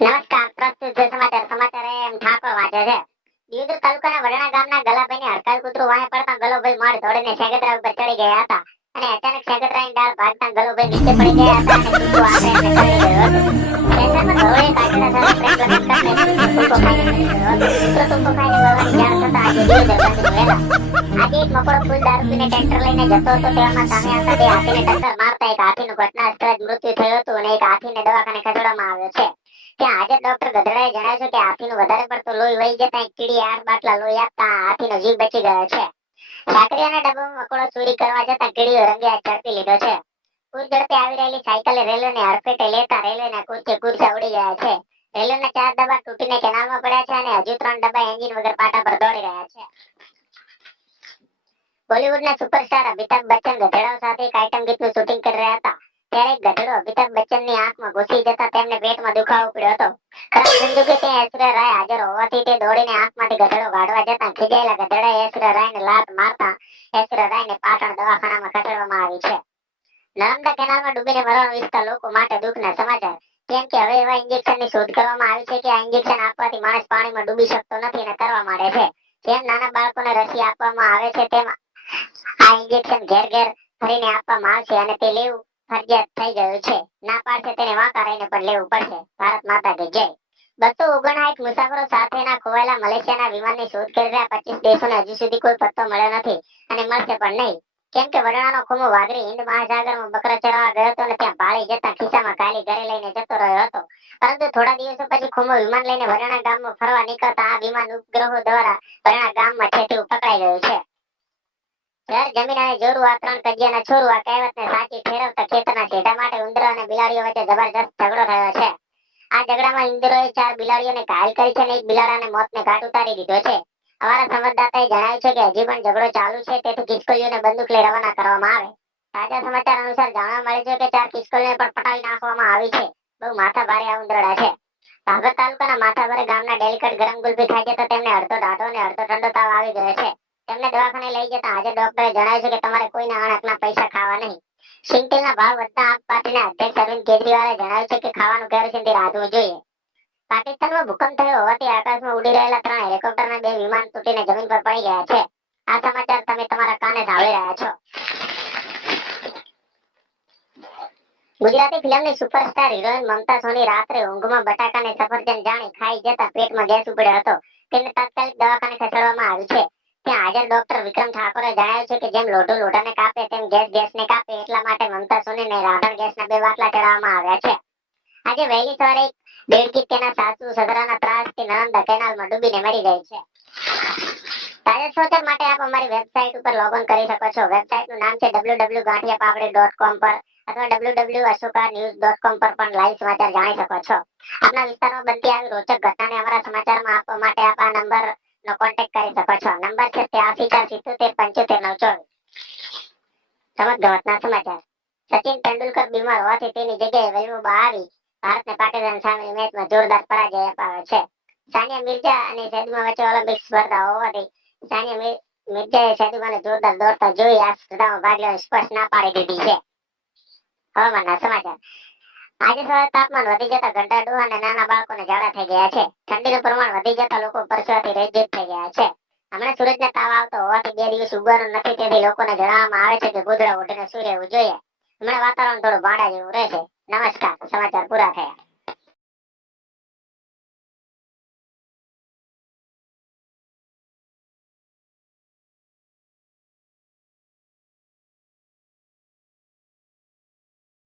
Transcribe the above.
નમસ્કાર. પ્રસ્તુત છે સમાચાર એમ ઠાકોર વાંચે છે. દિયોદર તાલુકાના વરણા ગામના ગલાભાઈની હડકાલ કૂતરું વાહે પડતા ગલોભાઈ માળ દોડીને શેગતરા ઉપર ચડી ગયા હતા અને અચાનક શેગતરાની ડાળ ભાગતા ગલોભાઈ નીચે પડી ગયા હતા અને કૂતરું આખરે એમને કરડી ગયું હતું. કેન્સરમાં ધોળે કાચડા સાથે પ્રેમ લગ્ન કરીને ટૂંકો ખાઈને મરી ગયો હતો. કૂતરો ટૂંકો ખાઈને મરવાની જાણ થતા આજે દિયોદર બંધ વહેલા. આજે એક મકોડો ફૂલ દારૂ પીને ટ્રેક્ટર લઈને જતો હતો તેવામાં સામે આવતા બે હાથીને ટક્કર મારતા એક હાથીનું ઘટના સ્થળે જ મૃત્યુ થયું હતું અને એક હાથીને દવાખાને ખસેડવામાં આવ્યો છે. ત્યાં હાજર ડોક્ટર ગધેડાએ જણાવ્યું છે કે હાથીનું વધારે પડતું લોહી વહી જતા એક કીડીએ 8 બાટલા લોહી આપતા હાથીનો જીવ બચી ગયો છે. સાકરિયાના ડબ્બામાં મકોડો ચોરી કરવા જતા કીડીઓ રંગે હાથ ઝડપી લીધો છે. પૂર ઝડપે આવી રહેલી સાયકલે રેલવેને હડફેટે લેતા રેલવેના કુરચા ઉડી ગયા છે. રેલવેના 4 ડબ્બા તૂટીને કેનાલમાં પડ્યા છે અને હજુ 3 ડબ્બા એન્જિન વગર પાટા પર દોડી રહ્યા છે. બોલિવૂડના સુપરસ્ટાર અમિતાભ બચ્ચન ગધેડાઓ સાથે એક આઇટમ ગીતનું શૂટિંગ કરી રહ્યા હતા. ત્યારે એક ગધેડો અમિતાભ બચ્ચનની આંખમાં ઘૂસી જતા તેમને પેટમાં દુખાવો પડ્યો હતો. ખરાબ સંજોગે ત્યાં ઐશ્વર્યા રાય હાજર હોવાથી તે દોડીને આંખમાંથી ગધેડો કાઢવા જતા ખીજાયેલા ગધેડાએ ઐશ્વર્યા રાયને લાત મારતા ઐશ્વર્યા રાયને પાટણ દવાખાનામાં ખસેડવામાં આવી છે. નર્મદા કેનાલમાં ડૂબીને મરવાનો ઈચ્છતા લોકો માટે દુઃખના સમાચાર. કેમ કે હવે એવા ઇન્જેક્શનની શોધ કરવામાં આવી છે કે આ ઇન્જેક્શન આપવાથી માણસ પાણીમાં ડૂબી શકતો નથી અને તરવા માંડે છે. જેમ નાના બાળકોને રસી આપવામાં આવે છે તેમ આ ઇન્જેક્શન ઘેર ઘેર ભરીને આપવામાં આવશે અને તે લેવું ફરજિયાત થઈ ગયું છે. ના પાડશે તેને વાંકા રહીને પણ લેવું પડશે. ભારત માતા કી જય. 259 મુસાફરો સાથેના ખોવાયેલા મલેશિયાના વિમાનની શોધ કરી રહ્યા 25 દેશોને હજુ સુધી કોઈ પત્તો મળ્યો નથી અને મળશે પણ નહીં. કેમ કે વરણાનો ખુમો વાદળી હિન્દ મહાસાગરમાં બકરા ચરાવવા ગયો હતો અને ત્યાં પાળી જતા ખિસ્સામાં ખાલી ઘરે લઈને જતો રહ્યો હતો. પરંતુ થોડા દિવસો પછી ખુમો વિમાન લઈને વરણા ગામમાં ફરવા નીકળતા આ વિમાન ઉપગ્રહો દ્વારા વરણા ગામમાં છેટી પકડાઈ ગયું છે. ઘર જમીન અને જોરું આ 3 કજિયાના છોરું આ કહેવતને સાચી ઠેરવતા ખેતરના શેઢા માટે ઉંદરો અને બિલાડીઓ વચ્ચે જબરજસ્ત ઝઘડો થયો છે. આ ઝઘડામાં ઉંદરોએ 4 બિલાડીઓને ઘાયલ કરી છે અને એક બિલાડાને મોતને ઘાટ ઉતારી દીધો છે. અમારા સંવાદદાતાએ જણાવ્યું છે કે હજી પણ ઝઘડો ચાલુ છે તેથી ખિસકોલીઓને બંદૂક લઈ રવાના કરવામાં આવે. તાજા સમાચાર અનુસાર જાણવા મળે છે કે 4 ખિસકોલીઓને પણ પટાવી નાખવામાં આવી છે. બહુ માથાભારે આ ઉંદરડા છે. ભાભર તાલુકાના માથાભારે ગામના ડેલિકેટ ગરમ ગુલ્ફી ખાઈ જતા તેમને અડધો ઢાઢો અને અડધો ઠંડો તાવ આવી ગયો છે. તેમને દવાખાને લઈ જતા હાજર ડોક્ટરે જણાવ્યું છે કે તમારે કોઈના અણકના પૈસા ખાવા નહીં. સિંગતેલના ભાવ વધતા આપ પાર્ટીના અધ્યક્ષ અરવિંદ કેજરીવાલે જણાવ્યું છે કે ખાવાનું કેરોસીનથી રાંધવું જોઈએ. પાકિસ્તાનમાં ભૂકંપ થયો હોવાથી આકાશમાં ઉડી રહેલા 3 હેલિકોપ્ટરના 2 વિમાન તૂટીને જમીન પર પડી ગયા છે. આ સમાચાર તમે તમારા કાને સાંભળી રહ્યા છો. ગુજરાતી ફિલ્મની સુપરસ્ટાર હિરોઈન મમતા સોની રાત્રે ઊંઘમાં બટાકાને સફરજન જાણી ખાઈ જતા પેટમાં ગેસ ઉપડ્યો હતો. તેને તાત્કાલિક દવાખાને ખસેડવામાં આવી છે. ત્યાં હાજર ડોક્ટર વિક્રમ ઠાકોરે જણાવ્યું છે કે જેમ લોઢું લોઢાને કાપે તેમ ગેસ ગેસને કાપે એટલા માટે મમતા સોનીને રાધણ ગેસના 2 બાટલા ચડાવવામાં આવ્યા છે. આજે વહેલી સવારે એક દેડકી તેના સાસુ સસરાના ત્રાસથી નર્મદા કેનાલમાં ડૂબીને મરી ગઈ છે. તાજા સમાચાર માટે આપ અમારી વેબસાઇટ ઉપર લોગિન કરી શકો છો. વેબસાઇટનું નામ છે www.gathiyapapadi.com પર અથવા www.ashokanews.com પર પણ લાઈવ સમાચાર જાણી શકો છો. આપના વિસ્તારમાં બનતી આવી રોચક ઘટનાને અમારા સમાચારમાં આપવા માટે આપ આ નંબરનો કોન્ટેક્ટ કરી શકો છો. નંબર છે 8347755924. રમતગમતના સમાચાર. સચિન તેંડુલકર બીમાર હોવાથી તેની જગ્યાએ વૈભવ આવી ભારતને પાકિસ્તાન સામેની મેચમાં જોરદાર પરાજય અપાવ્યો છે. સાનિયા મિર્ઝા અને સૈદુમાં વચ્ચે ઓલિમ્પિક સ્પર્ધા હોવાથી સાનિયા મિર્ઝાએ સૈદુમાને જોરદાર દોડતા જોઈ આ સ્પર્ધામાં ભાગ લેવાની સ્પષ્ટ ના પાડી દીધી છે. હવામાનના સમાચાર. આજે સવારે તાપમાન વધી જતા ઘંટાડું અને નાના બાળકોને ઝાડા થઈ ગયા છે. ઠંડીનું પ્રમાણ વધી જતા લોકો પરસેવાથી રેતજેત થઈ ગયા છે. હમણાં સૂરજને તાવ આવતો હોવાથી 2 દિવસ ઉગવાનું નથી તેથી લોકોને જણાવવામાં આવે છે કે ગોદડા ઓઢીને સૂઈ રહેવું જોઈએ. હમણાં વાતાવરણ થોડું ભાડા જેવું રહેશે. નમસ્કાર. સમાચાર પૂરા થયા.